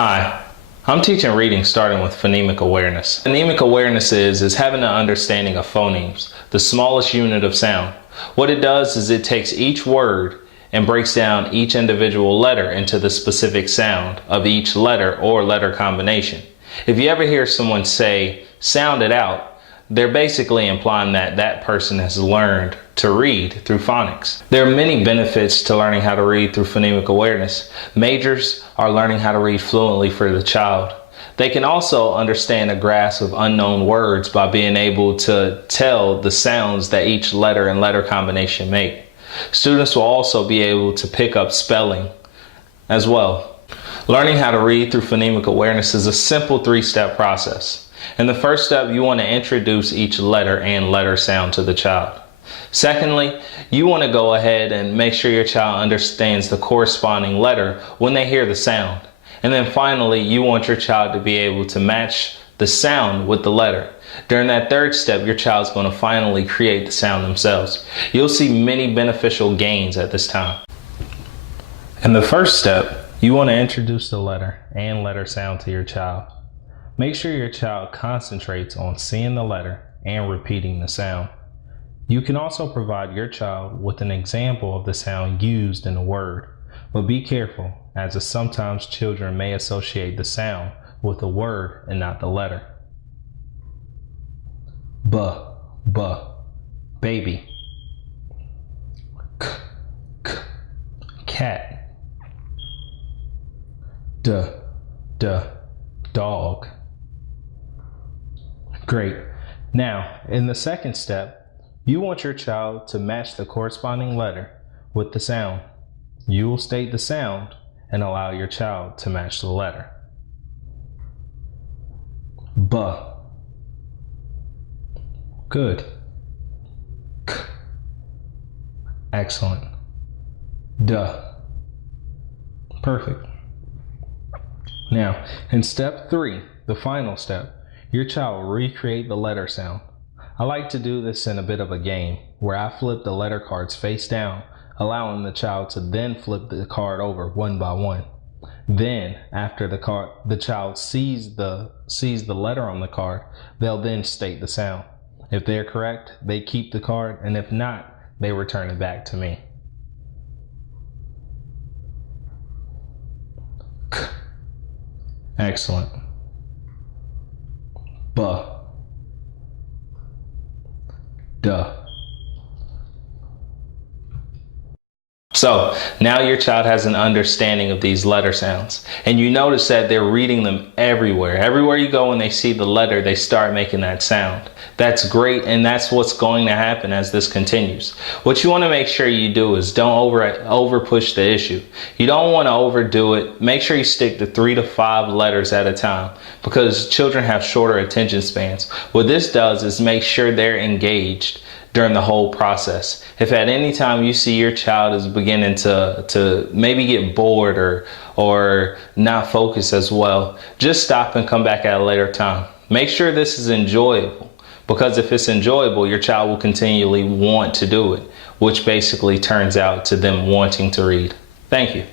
Hi, I'm teaching reading starting with phonemic awareness. Phonemic awareness is having an understanding of phonemes, the smallest unit of sound. What it does is it takes each word and breaks down each individual letter into the specific sound of each letter or letter combination. If you ever hear someone say, sound it out, they're basically implying that that person has learned to read through phonics. There are many benefits to learning how to read through phonemic awareness. Majors are learning how to read fluently for the child. They can also understand a grasp of unknown words by being able to tell the sounds that each letter and letter combination make. Students will also be able to pick up spelling as well. Learning how to read through phonemic awareness is a simple three-step process. In the first step, you want to introduce each letter and letter sound to the child. Secondly, you want to go ahead and make sure your child understands the corresponding letter when they hear the sound. And then finally, you want your child to be able to match the sound with the letter. During that third step, your child's going to finally create the sound themselves. You'll see many beneficial gains at this time. In the first step, you want to introduce the letter and letter sound to your child. Make sure your child concentrates on seeing the letter and repeating the sound. You can also provide your child with an example of the sound used in a word, but be careful, as sometimes children may associate the sound with the word and not the letter. Baby. Cat. Dog. Great. Now, in the second step, you want your child to match the corresponding letter with the sound. You will state the sound and allow your child to match the letter. Good. Excellent. Perfect. Now, in step 3, the final step, your child will recreate the letter sound. I like to do this in a bit of a game where I flip the letter cards face down, allowing the child to then flip the card over one by one. Then, after the child sees the letter on the card, they'll then state the sound. If they're correct, they keep the card, and if not, they return it back to me. Excellent. So now your child has an understanding of these letter sounds, and you notice that they're reading them everywhere. Everywhere you go, when they see the letter, they start making that sound. That's great, and that's what's going to happen as this continues. What you want to make sure you do is don't over push the issue. You don't want to overdo it. Make sure you stick to 3 to 5 letters at a time, because children have shorter attention spans. What this does is make sure they're engaged during the whole process. If at any time you see your child is beginning to maybe get bored or not focus as well, just stop and come back at a later time. Make sure this is enjoyable, because if it's enjoyable, your child will continually want to do it, which basically turns out to them wanting to read. Thank you.